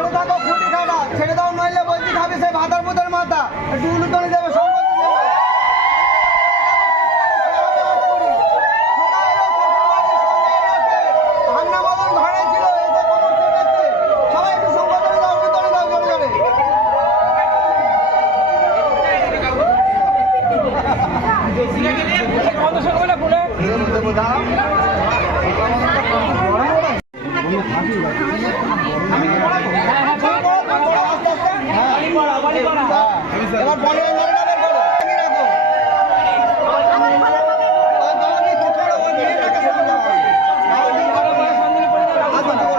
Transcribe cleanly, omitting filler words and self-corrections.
ঘরে থাকো ফুটি খাটা ছেড়ে দাও নইলে বলছি খাবি সেই ভাতার পুতের মাথা একটু উলুতনি দেবে সম্পত্তি দেবে ভাঙনা মতন ঘরে ছিল এসে কোমর চেপেছে সবাই একটু সম্পত্তি দাও উলুতনি দাও জোরে জোরে কত সকালে বলে এবার বলে